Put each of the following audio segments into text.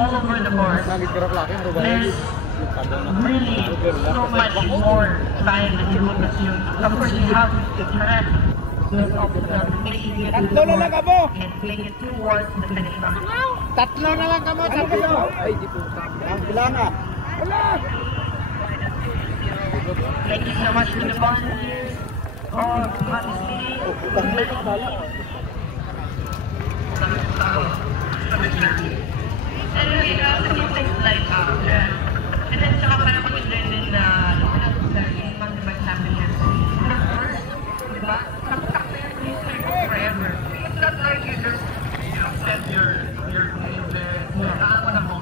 all over the course. There's really so much more time that you will consume. Of course, you have to correct those obstacles, making it and make it towards the finish line. Tatlo na lang kamo, tatlo. Ay, di po. Ang kailangan. Thank you so much to the volunteers. Honestly, anyway, to keep things light out. And then, saka pa naman yung din na Magdamag Championship. And of course, diba? Forever. It's not like you just, set your name there. Alam mo na mo.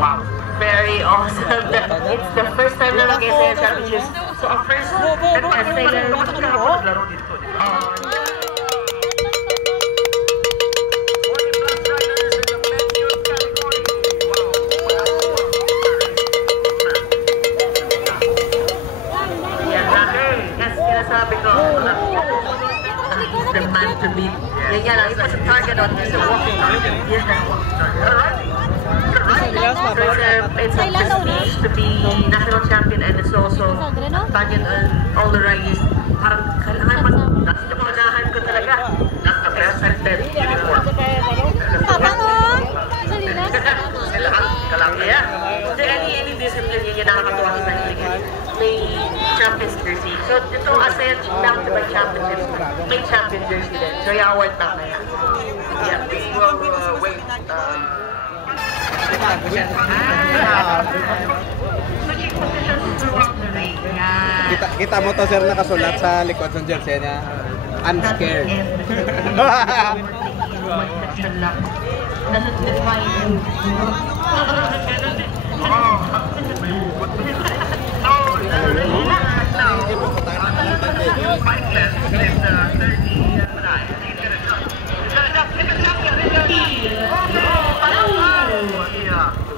Wow, very awesome. It's the first time na mag-SAR championships So, ang first and second laro dito. Sabi ko, he's the man to beat. Yan lang, it was a target on his walking target. Yes, that walking target. It's a prestige to be national champion and it's also target on all the rallies. Parang kailangan unahan ko talaga. That's the presented uniform. Yeah. Any discipline yun nakakatuwa sa hilingan. May champions jersey. So, ito ASEAN Mountain Bike Championships, may champion jersey din. So, i-award na kaya. Yeah. We will wait. Switching positions throughout the race. Yeah. Kita mo to sir nakasulat sa likod ng jersey niya. I'm scared. Doesn't define you.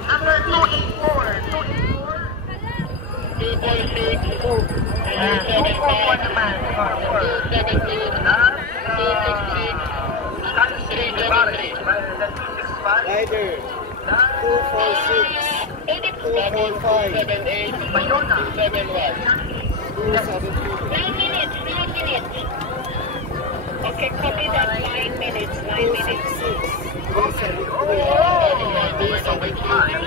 Number 284. 246, 245, 9 minutes. Okay, copy that. 9 minutes. 9 minutes. 251.